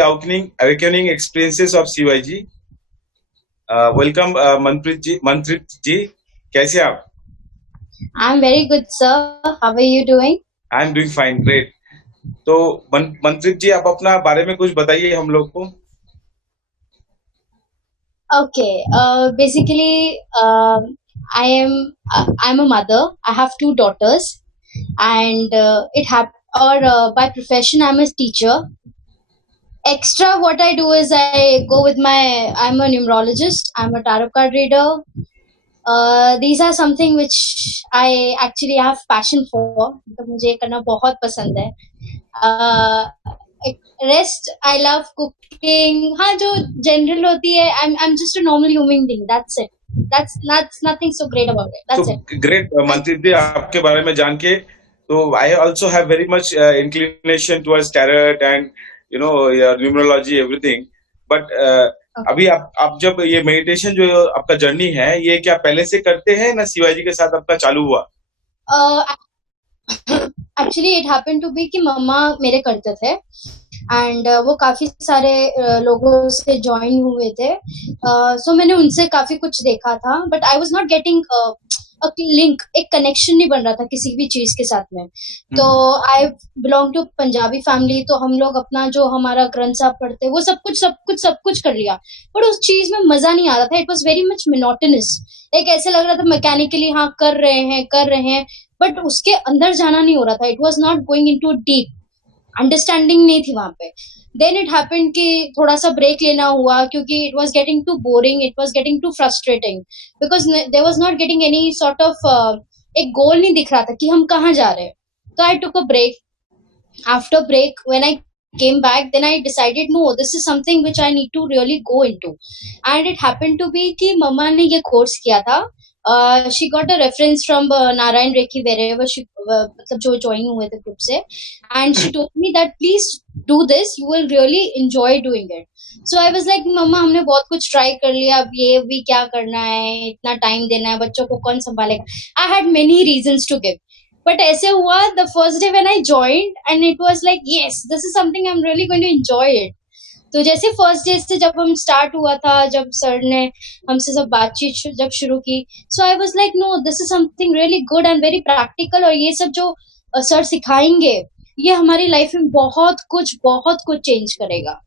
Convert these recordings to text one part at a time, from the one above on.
awakening experiences of CYG. Welcome, Manpreet ji. कैसे आप? I'm very good, sir. How are you doing? I'm doing fine, great. तो मनप्रीत जी, आप अपना बारे में कुछ बताइए हम लोग को. Okay. Basically, I'm a mother. I have 2 daughters, and by profession I'm a teacher. Extra, what I do is I'm a numerologist. I'm a tarot card reader. These are something which I actually have passion for. तो मुझे ये करना बहुत पसंद है. Rest, I love cooking. हाँ, जो general होती है, I'm just a normal human being. That's it. That's nothing so great about it. That's it. Great, Manpreet जी, आपके बारे में जान के, तो I also have very much inclination towards tarot and your numerology, everything. But अभी आप जब ये मेडिटेशन जो आपका जर्नी है, ये क्या पहले से करते हैं ना शिवाजी के साथ आपका चालू हुआ? Actually it happened to be कि मम्मा मेरे करते थे एंड वो काफी सारे लोगों से ज्वाइन हुए थे. सो मैंने उनसे काफी कुछ देखा था, but I was not getting link, एक कनेक्शन नहीं बन रहा था किसी भी चीज के साथ में. तो I belong to Punjabi family, तो हम लोग अपना जो हमारा ग्रंथ साहब पढ़ते वो सब कुछ कर लिया, बट उस चीज में मजा नहीं आ रहा था. It was very much monotonous. एक ऐसे लग रहा था मैकेनिकली हाँ कर रहे हैं, बट उसके अंदर जाना नहीं हो रहा था. It was not going in too deep, understanding नहीं थी वहां पे. देन इट हैपेंड कि थोड़ा सा ब्रेक लेना हुआ, क्योंकि it was getting too boring, it was getting too frustrating, because there was not getting any sort of एक गोल नहीं दिख रहा था कि हम कहाँ जा रहे हैं. तो I took a break. After break when I came back, then I decided no, this is something which I need to really go into. And it happened to be कि मम्मा ने ये कोर्स किया था. She got a reference from Narayan Rekhi, wherever she मतलब जो join हुए थे group से, and she told me that please do this, you will really enjoy doing it. So I was like मम्मा हमने बहुत कुछ ट्राई कर लिया, अब ये भी क्या करना है, इतना टाइम देना है, बच्चों को कौन संभालेगा. I had many reasons to give. But ऐसे हुआ the first day when I joined and it was like yes, this is something I am really going to enjoy it. तो जैसे फर्स्ट डे से जब हम स्टार्ट हुआ था, जब सर ने हमसे सब बातचीत जब शुरू की, so I was like no, this is something really good and very practical. और ये सब जो सर सिखाएंगे ये हमारी लाइफ में बहुत कुछ चेंज करेगा.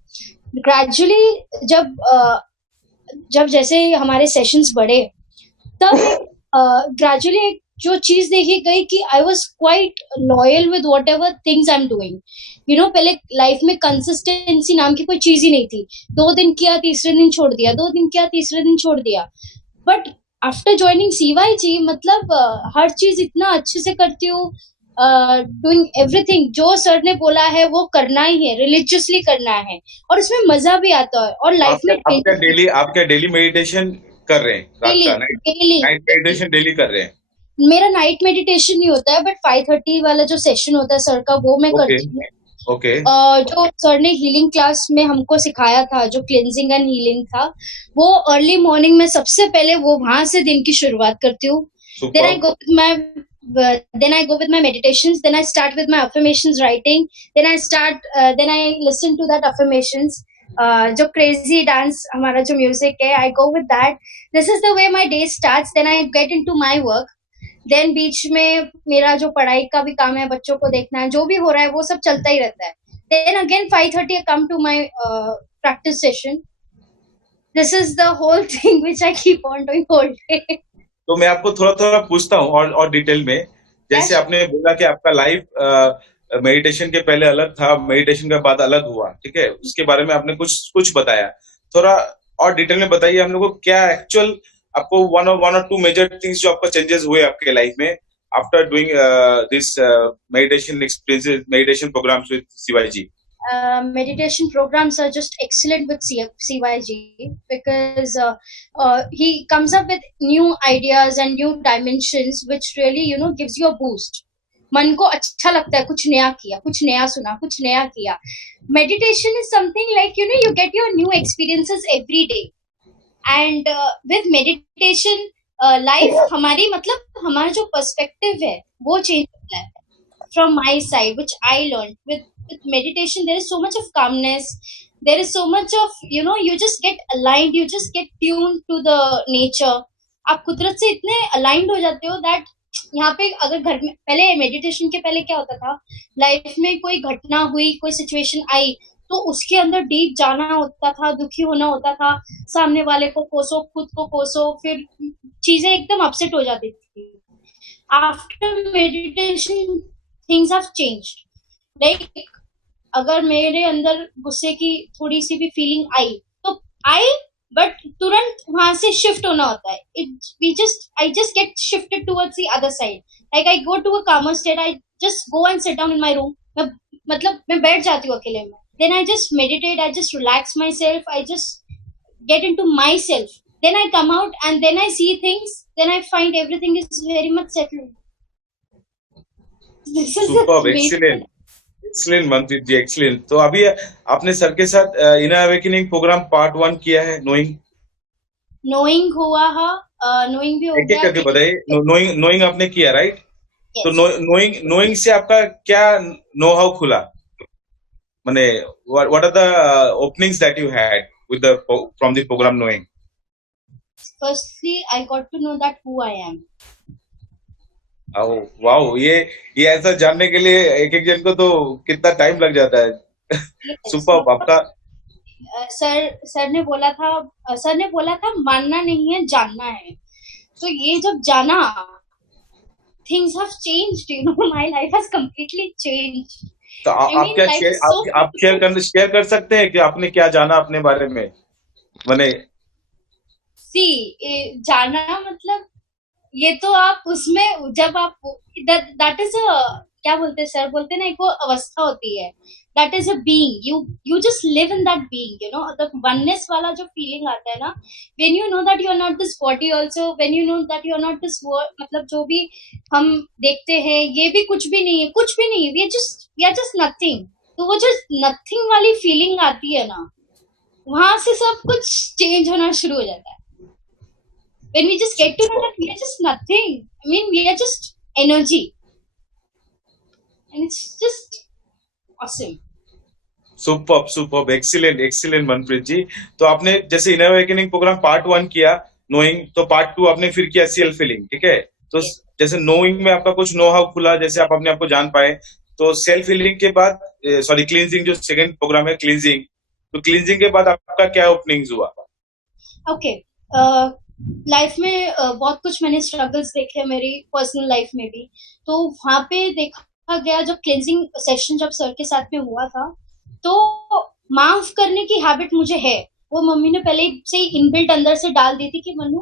ग्रेजुअली जब जैसे हमारे सेशंस बढ़े, तब ग्रेजुअली जो चीज देखी गई कि I was quite loyal with what ever things I am doing. पहले लाइफ में कंसिस्टेंसी नाम की कोई चीज ही नहीं थी. 2 दिन किया, तीसरे दिन छोड़ दिया, 2 दिन किया, तीसरे दिन छोड़ दिया. बट आफ्टर ज्वाइनिंग CYG, मतलब हर चीज इतना अच्छे से करती हूँ, डूइंग एवरीथिंग. जो सर ने बोला है वो करना ही है, रिलीजियसली करना है, और उसमें मजा भी आता है. और लाइफ में आपका डेली मेडिटेशन कर रहे हैं? डेली नाइट मेडिटेशन डेली कर रहे हैं? मेरा नाइट मेडिटेशन नहीं होता है, बट 5:30 वाला जो सेशन होता है सर का, वो मैं करती हूँ. ओके. जो सर ने हीलिंग क्लास में हमको सिखाया था, जो क्लिनजिंग एंड हीलिंग था, वो अर्ली मॉर्निंग में सबसे पहले वो वहां से दिन की शुरुआत करती हूँ. Then I go with my meditations. Then I start with my affirmations writing. Then I listen to that affirmations. जो crazy dance हमारा जो music है, I go with that. This is the way my day starts. Then I get into my work. Then बीच में मेरा जो पढ़ाई का भी काम है, बच्चों को देखना है, जो भी हो रहा है वो सब चलता ही रहता है. Then again 5:30 I come to my practice session. This is the whole thing which I keep on doing whole day. तो मैं आपको थोड़ा पूछता हूँ और डिटेल में. जैसे आपने बोला कि आपका लाइफ मेडिटेशन के पहले अलग था, मेडिटेशन के बाद अलग हुआ, ठीक है, उसके बारे में आपने कुछ बताया. थोड़ा और डिटेल में बताइए हम लोग को, क्या एक्चुअल आपको one or two major things जो आपका चेंजेस हुए आपके लाइफ में after doing this meditation experiences, meditation programmes with CYG? Meditation programs are just excellent with CYG because he comes up with new ideas and new dimensions which really gives you a boost. मन को अच्छा लगता है, कुछ नया किया, कुछ नया सुना, कुछ नया किया. Meditation is something like you get your new experiences every day. And with meditation life हमारी, मतलब हमारा जो पर्सपेक्टिव है वो चेंज होता है. From my side which I learn with meditation there is so much of calmness, there is so much of, you just get aligned, you just get tuned to the nature. आप कुदरत से इतने aligned हो जाते हो that यहाँ पे अगर घर में पहले मेडिटेशन के पहले क्या होता था, लाइफ में कोई घटना हुई, कोई सिचुएशन आई, तो उसके अंदर डीप जाना होता था, दुखी होना होता था, सामने वाले को कोसो, खुद को कोसो, फिर चीजें एकदम अपसेट हो जाती थी. After meditation things have changed. Like अगर मेरे अंदर गुस्से की थोड़ी सी भी फीलिंग आई तो आई, बट तुरंत वहां से शिफ्ट होना होता है. I just get shifted towards the other side. Like I go to a calmer state, I just go and sit down in my room. मतलब मैं बैठ जाती हूँ अकेले में. Then I just meditate, I just relax myself, I just get into myself. Then I come out and then I see things, then I find everything is very much settled. This is super, excellent, excellent Manpreet ji, excellent. तो अभी आपने sir के साथ inner awakening programme part 1 किया है, knowing हुआ है, knowing भी हो एक एक गया. करके बताइए. नोइंग आपने किया, राइट? तो Yes. नोइंग से आपका क्या नो हाउ खुला, माने what are the openings that you had with the from the program knowing? Firstly, I got to know that who I am. Wow, ये ऐसा जानने के लिए एक एक जन को तो कितना टाइम लग जाता है. Yes. सुपर. आपका सर ने बोला था मानना नहीं है, जानना है. तो ये जब जाना, things have changed. My life has completely changed. तो I आप mean, क्या life शेयर is so आप शेयर कर सकते हैं कि आपने क्या जाना अपने बारे में, माने? जाना मतलब ये तो आप उसमें जब आप दैट इज अ, क्या बोलते हैं सर, बोलते हैं ना, एक वो अवस्था होती है, that is a being, you just live in that being, the oneness वाला जो फीलिंग आता है ना, when you know that you are not this body also, when you know that you are not this world. मतलब जो भी हम देखते हैं ये भी कुछ भी नहीं है, कुछ भी नहीं है, वी आर जस्ट नथिंग. तो वो जो नथिंग वाली फीलिंग आती है ना, वहां से सब कुछ चेंज होना शुरू हो जाता है. When we just get to know that we are just nothing. I mean, we are just energy. And it's just awesome. Super, excellent, excellent Manpreet ji. तो आपने जैसे इनर अवेकनिंग प्रोग्राम पार्ट 1 किया नोइंग, तो पार्ट 2 आपने फिर किया सेल्फ फीलिंग, ठीक है? तो Yes. जैसे नोइंग में आपका कुछ नो हाउ खुला, जैसे आप अपने आप को जान पाए, तो सेल्फ फीलिंग के बाद, सॉरी, क्लींजिंग जो सेकंड प्रोग्राम है क्लींजिंग, तो क्लींजिंग के बाद आपका क्या ओपनिंग्स हुआ? Okay. लाइफ में बहुत कुछ मैंने स्ट्रगल्स देखे मेरी पर्सनल लाइफ में भी. तो वहां पे देखा गया, जब क्लेंजिंग सेशन जब सर के साथ में हुआ था, तो माफ करने की हैबिट मुझे है. वो मम्मी ने पहले से ही इनबिल्ट अंदर से डाल दी थी कि मनु,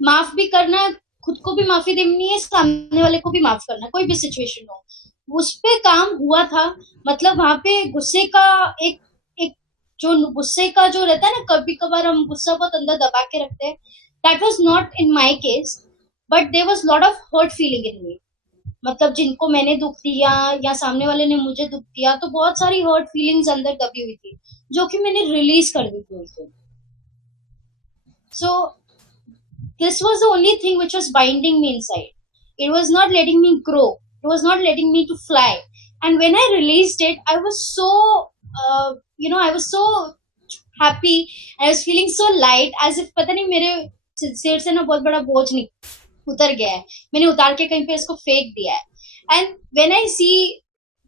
माफ भी करना है, खुद को भी माफी देनी है, सामने वाले को भी माफ करना है, कोई भी सिचुएशन हो. उस पे काम हुआ था. मतलब वहां पे गुस्से का एक एक जो गुस्से का जो रहता है ना, कभी कभार हम गुस्सा बहुत अंदर दबा के रखते हैं. That was not in my case, but there was lot of hurt feeling in me. मतलब जिनको मैंने दुख दिया या सामने वाले ने मुझे दुख दिया, तो बहुत सारी हर्ट फीलिंग्स अंदर दबी हुई थी, जो कि मैंने रिलीज कर दी थी उस दिन. सो this was the only thing which was binding me inside. It was not letting me grow. It was not letting me to fly. And when I released it, I was so, I was so happy. I was feeling so light, as if पता नहीं मेरे सिर से ना बहुत बड़ा बोझ नहीं उतर गया है, मैंने उतार के कहीं पे इसको फेंक दिया है. And when I see,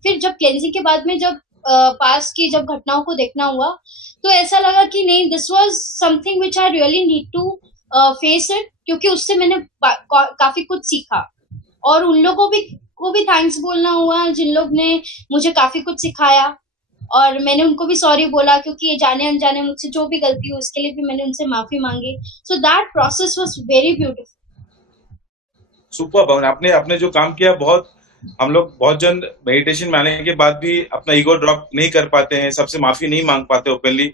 फिर जब क्लेंजिंग के बाद में जब पास की जब घटनाओं को देखना हुआ, तो ऐसा लगा कि नहीं, this was something which I really need to face it, क्योंकि उससे मैंने काफी कुछ सीखा. और उन लोगों को भी थैंक्स बोलना हुआ जिन लोग ने मुझे काफी कुछ सिखाया, और मैंने उनको भी सॉरी बोला, क्योंकि ये जाने अनजाने मुझसे जो भी गलती हुई उसके लिए भी मैंने उनसे माफी मांगी. So that process was very beautiful. Super भवन, आपने आपने जो काम किया, बहुत हम लोग बहुत जन मेडिटेशन में आने के बाद भी अपना ईगो ड्रॉप नहीं कर पाते हैं, सबसे माफी नहीं मांग पाते ओपनली.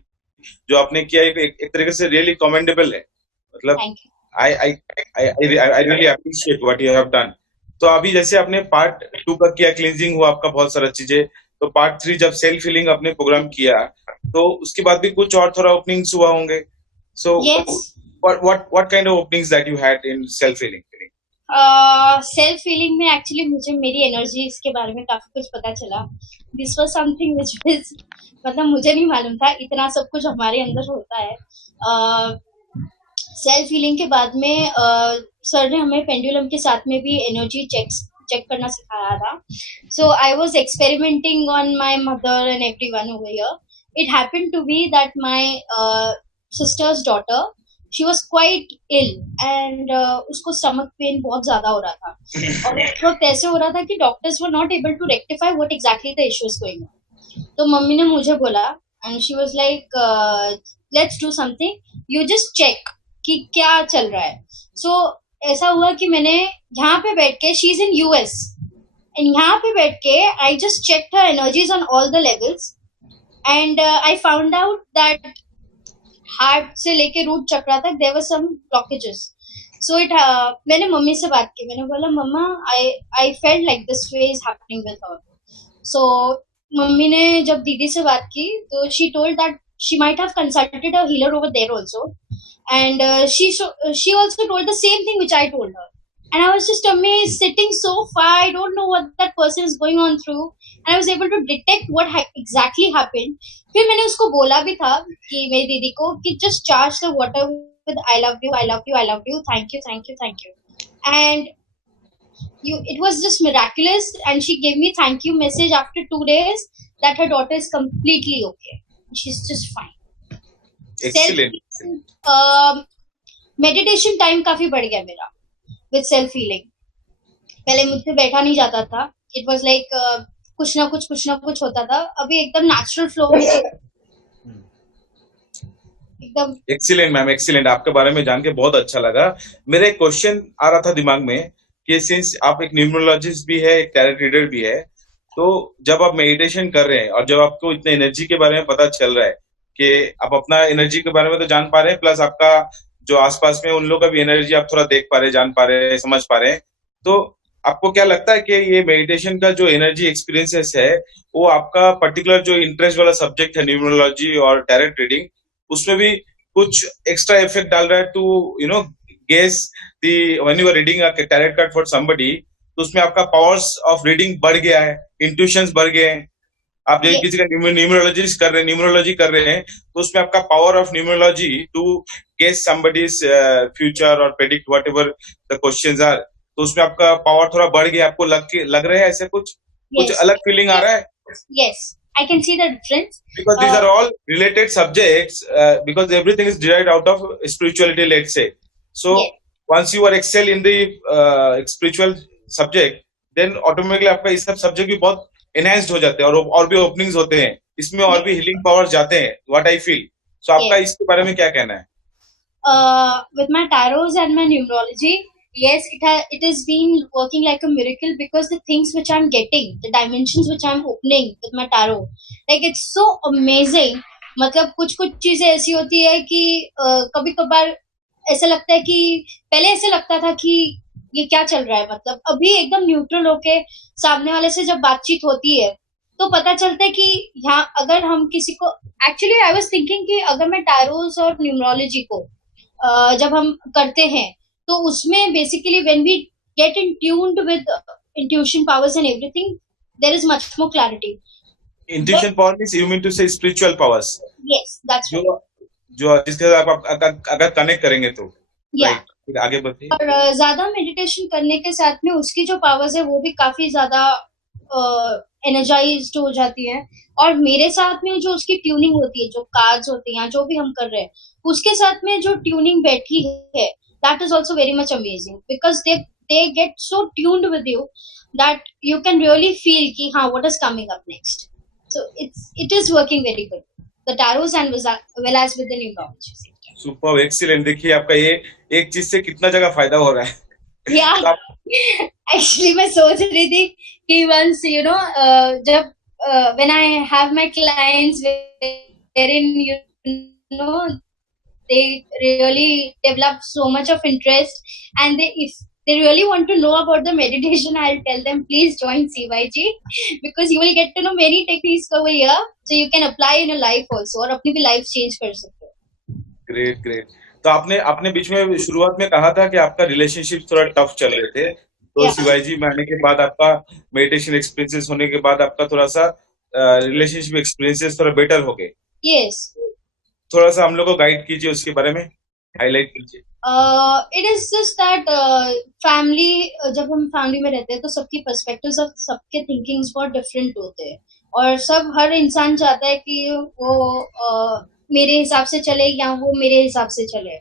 जो आपने किया एक तरीके से रियली कमेंडेबल है. मतलब I really appreciate what you have done. तो अभी जैसे आपने पार्ट 2 का किया, क्लींजिंग हुआ आपका, बहुत सारा चीजें, तो पार्ट 3 जब सेल्फ फीलिंग आपने प्रोग्राम किया, तो उसके बाद भी कुछ और थोड़ा ओपनिंग्स हुआ होंगे. सो Yes. what kind of openings that you had in self healing? Self feeling में एक्चुअली मुझे मेरी एनर्जीज के बारे में काफी कुछ पता चला. This was something which was मतलब मुझे नहीं मालूम था इतना सब कुछ हमारे अंदर होता है. सेल्फ फीलिंग के बाद में सर ने हमें पेंडुलम के साथ में भी एनर्जी चेक करना सिखाया था. So I was experimenting on my mother and everyone over here. It happened to be that my sister's daughter, she was quite ill and उसको स्टमक पेन बहुत ज्यादा हो रहा था और उस वक्त ऐसे हो रहा था कि doctors were not able to rectify what exactly the issue is going on. तो मम्मी ने मुझे बोला and she was like let's do something, you just check कि क्या चल रहा है. सो ऐसा हुआ कि मैंने यहाँ पे बैठ के, she is in US, and यहाँ पे बैठ के I just check her energies on all the levels and I found out that heart से लेके रूट चक्रा तक there were some blockages. So it मैंने मम्मी से बात की, मैंने बोला mama I felt like this way is happening with her. So mummy ने जब दीदी से बात की तो she told that she might have consulted a healer over there also, and she also told the same thing which I told her, and I was just amazed, sitting so far. I don't know what that person is going on through, and I was able to detect what exactly happened. फिर मैंने उसको बोला भी था कि मेरी दीदी को कि just charge the water with I love you, I love you, I love you, thank you, thank you, thank you, and it was just miraculous, and she gave me thank you message after 2 days that her daughter is completely okay. She's just fine. Excellent. Meditation time काफी बढ़ गया मेरा with self feeling. पहले मुझसे बैठा नहीं जाता था. इट वाज लाइक कुछ ना कुछ होता था. अभी एकदम नेचुरल फ्लो में एकदम. Excellent ma'am, excellent. आपके बारे में जान के बहुत अच्छा लगा. मेरा एक क्वेश्चन आ रहा था दिमाग में कि सिंस आप एक न्यूमरोलॉजिस्ट भी है, एक टैरोट रीडर भी है, तो जब आप मेडिटेशन कर रहे हैं और जब आपको इतने एनर्जी के बारे में पता चल रहा है कि आप अपना एनर्जी के बारे में तो जान पा रहे हैं, प्लस आपका जो आसपास में उन लोगों का भी एनर्जी आप थोड़ा देख पा रहे हैं, जान पा रहे हैं, समझ पा रहे हैं, तो आपको क्या लगता है कि ये मेडिटेशन का जो एनर्जी एक्सपीरियंसेस है वो आपका पर्टिकुलर जो इंटरेस्ट वाला सब्जेक्ट है न्यूमरोलॉजी और टैरोट रीडिंग, उसमें भी कुछ एक्स्ट्रा इफेक्ट डाल रहा है to guess the when you are reading a tarot card for somebody, तो उसमें आपका पावर्स ऑफ रीडिंग बढ़ गया है, इंट्यूशंस बढ़ गए हैं. आप जब किसी का न्यूमरोलॉजी कर रहे हैं तो उसमें आपका power of numerology to guess somebody's future और predict whatever the questions are, तो उसमें आपका पावर थोड़ा बढ़ गया. आपको लग रहा है ऐसे कुछ अलग फीलिंग आ रहा है? Yes, I can see the difference. Because these are all related subjects, because everything is derived out of spirituality, let's say. So once you are excel in the spiritual subject, then automatically आपका इस सब subject भी बहुत enhanced हो जाते हैं और भी ओपनिंग्स होते हैं, इसमें और भी हीलिंग पावर जाते हैं, व्हाट आई फील. सो आपका इसके बारे में क्या कहना है? With my tarots and my numerology, yes, it has been working like a miracle, because the things which I'm getting, the dimensions which I'm opening with my tarot, like it's so amazing. मतलब कुछ चीजें ऐसी होती है कि कभी कभार ऐसा लगता है कि पहले ऐसे लगता था कि ये क्या चल रहा है, मतलब अभी एकदम न्यूट्रल होके सामने वाले से जब बातचीत होती है तो पता चलता है कि यहाँ अगर हम किसी को, एक्चुअली आई वाज थिंकिंग कि अगर मैं टैरोस और न्यूमरोलॉजी को जब हम करते हैं तो उसमें basically when we get in tuned with intuition powers and everything, there is much more clarity. Intuition power means you mean to say spiritual powers? Yes, that's जो जिसके साथ आप अगर कनेक्ट करेंगे तो राइट. आगे बढ़िए. और ज्यादा मेडिटेशन करने के साथ में उसकी जो पावर्स है वो भी काफी ज्यादा एनर्जाइज्ड हो जाती है. और मेरे साथ में जो उसकी ट्यूनिंग होती है, जो कार्ड्स होती हैं, जो भी हम कर रहे हैं, उसके साथ में जो ट्यूनिंग बैठी है, that is also very much amazing, because they get so tuned with you that you can really feel ki ha what is coming up next. So it is working very good, the tarots and well as with the numerology. Super, excellent. देखिए आपका ये एक चीज से कितना जगह फायदा हो रहा है. या एक्चुअली मैं सोच रही थी कि once जब when I have my clients wherein they really develop so much of interest, and if they really want to know about the meditation, I'll tell them please join CYG, because you will get to know many techniques over here, so you can apply in your life also, और अपनी भी life change कर सकते हो. Great. तो आपने अपने बीच में शुरुआत में कहा था कि आपका रिलेशनशिप थोड़ा टफ चल रहे थे, तो Yeah. शिवाजी में आने के बाद आपका मेडिटेशन एक्सपीरियंसेस होने के बाद आपका थोड़ा सा रिलेशनशिप एक्सपीरियंसेस थोड़ा बेटर हो गए। Yes. थोड़ा सा हम लोग को गाइड कीजिए, उसके बारे में हाईलाइट कीजिए। It is just that family, जब हम फैमिली में रहते हैं तो सबकी पर्सपेक्टिव्स और सबके थिंकिंग्स बहुत डिफरेंट होते हैं, और सब हर इंसान चाहता है कि वो मेरे हिसाब से चले या वो मेरे हिसाब से चले।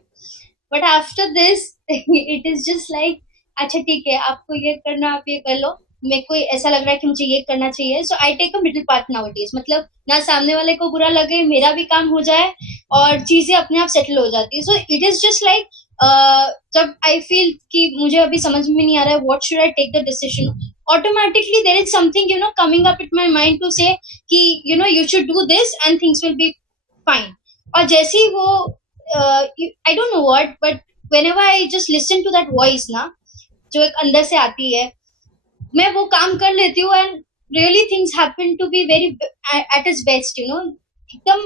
But after this it is just like, अच्छा ठीक है, आपको ये करना आप ये कर लो, मेरे को ऐसा लग रहा है कि मुझे ये करना चाहिए, so I take a middle part nowadays. मतलब ना सामने वाले को बुरा लगे, मेरा भी काम हो जाए और चीजें अपने आप सेटल हो जाती है। So it is just like, जब आई फील कि मुझे अभी समझ में नहीं आ रहा है what should I take the decision, automatically there is something coming up in my mind to say कि you should do this and things will be fine. और जैसे ही वो I don't know what, but whenever I just listen to that voice ना, जो एक अंदर से आती है, मैं वो काम कर लेती हूँ and really things happen to be very at its best. एकदम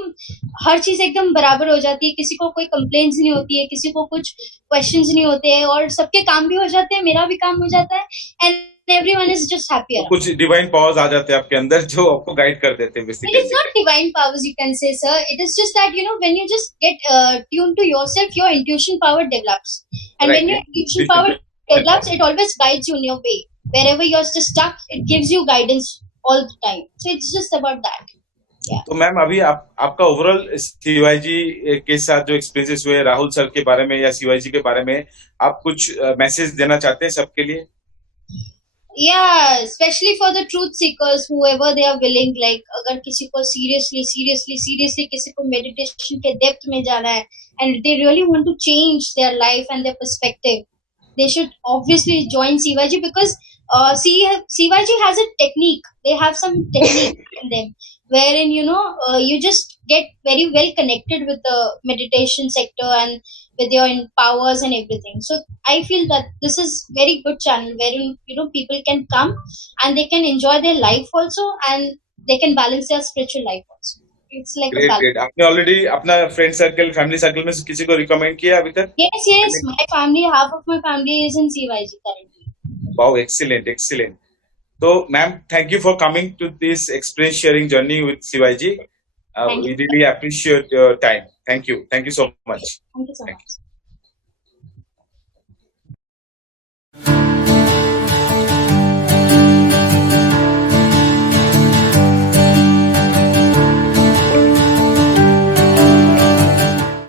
हर चीज एकदम बराबर हो जाती है, किसी को कोई कंप्लेंट्स नहीं होती है, किसी को कुछ क्वेश्चंस नहीं होते हैं, और सबके काम भी हो जाते हैं, मेरा भी काम हो जाता है, and everyone is just happy. तो कुछ डिवाइन पावर्स आ जाते हैं आपके अंदर जो आपको गाइड कर देते हैं It basically. is not divine powers, you can say, sir. It is just that when you just get tuned to yourself, your intuition power develops, and when your intuition power develops, it always guides you in your way. Wherever you're just stuck, it gives you guidance all the time. So it's just about that. Yeah. तो ma'am अभी आपका overall Shivaji के साथ जो experiences हुए, Rahul sir के बारे में या शिवाजी के बारे में, आप कुछ मैसेज देना चाहते हैं सबके लिए? Yeah, especially for the truth seekers, whoever they are willing, like अगर किसी को seriously किसी को meditation के depth में जाना है and they really want to change their life and their perspective, they should obviously join Shivaji, because Shivaji has a technique. They have some technique in them wherein you just get very well connected with the meditation sector and with your powers and everything. So I feel that this is very good channel wherein people can come and they can enjoy their life also, and they can balance their spiritual life also. It's like a balance. Great. आपने already अपना friend circle, family circle में किसी को recommend किया अभी तक? Yes, my family, half of my family is in Shivaji currently. Wow, excellent. तो ma'am, thank you for coming to this experience sharing journey with Shivaji. We really appreciate your time. Thank you so much. Thank you so much.